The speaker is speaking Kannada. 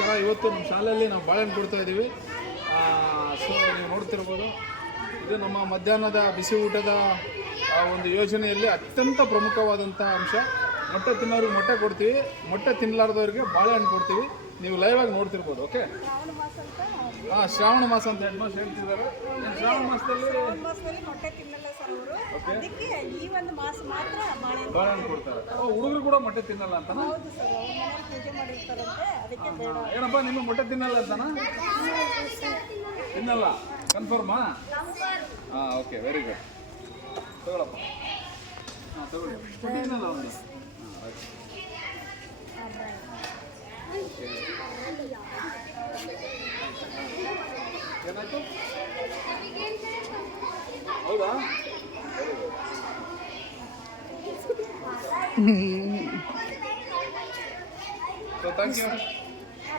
ನಮಸ್ಕಾರ ಇವತ್ತು ನಮ್ಮ ಶಾಲೆಯಲ್ಲಿ ನಾವು ಬಾಳೆಹಣ್ಣು ಕೊಡ್ತಾ ಇದ್ದೀವಿ. ಸೊ ನೀವು ನೋಡ್ತಿರ್ಬೋದು. ಇದು ನಮ್ಮ ಮಧ್ಯಾಹ್ನದ ಬಿಸಿ ಊಟದ ಒಂದು ಯೋಜನೆಯಲ್ಲಿ ಅತ್ಯಂತ ಪ್ರಮುಖವಾದಂಥ ಅಂಶ. ಮೊಟ್ಟೆ ತಿನ್ನೋರಿಗೆ ಮೊಟ್ಟೆ ಕೊಡ್ತೀವಿ. ಮೊಟ್ಟೆ ತಿನ್ನಲಾರ್ದವ್ರಿಗೆ ಬಾಳೆಹಣ್ಣು ಕೊಡ್ತೀವಿ. ನೀವು ಲೈವ್ ಆಗಿ ನೋಡ್ತಿರ್ಬೋದು ಓಕೆ ಹಾಂ ಶ್ರಾವಣ ಮಾಸ ಅಂತ ಹೆಣ್ಣು ಮಾಸ ಹೇಳ್ತಿದ್ದಾರೆ. ಶ್ರಾವಣ ಮಾಸದಲ್ಲಿ ಮಾಸದಲ್ಲಿ ಮೊಟ್ಟೆ ತಿನ್ನಲ್ಲ ಸರ್ ಅವರು. ಅದಕ್ಕೆ ಈ ಒಂದು ಮಾಸ ಮಾತ್ರ ಬಾಳೆಹಣ್ಣು ಕೊಡ್ತಾರೆ. ಹುಡುಗರು ಕೂಡ ಮೊಟ್ಟೆ ತಿನ್ನಲ್ಲ ಅಂತ ಹೌದು ಸರ್ ಅವ್ರ ಮನೇಲಿ ಪೂಜೆ ಮಾಡಿರ್ತಾರಂತೆ. ಏನಪ್ಪ ನಿಮ್ಮ ಮೊಟ್ಟೆ ತಿನ್ನಲ್ಲ ಅಂತನಾ? ತಿನ್ನಲ್ಲ. ಕನ್ಫರ್ಮಾ ಹಾಂ ಓಕೆ ವೆರಿ ಗುಡ್ ತಗೊಳಪ್ಪ. ಹಾಂ ತಗೊಳ್ಳಿ. ಮೊಟ್ಟೆ ತಿನ್ನಲ್ಲ ಏನಾಯ್ತು? ಹೌದಾ? So thank you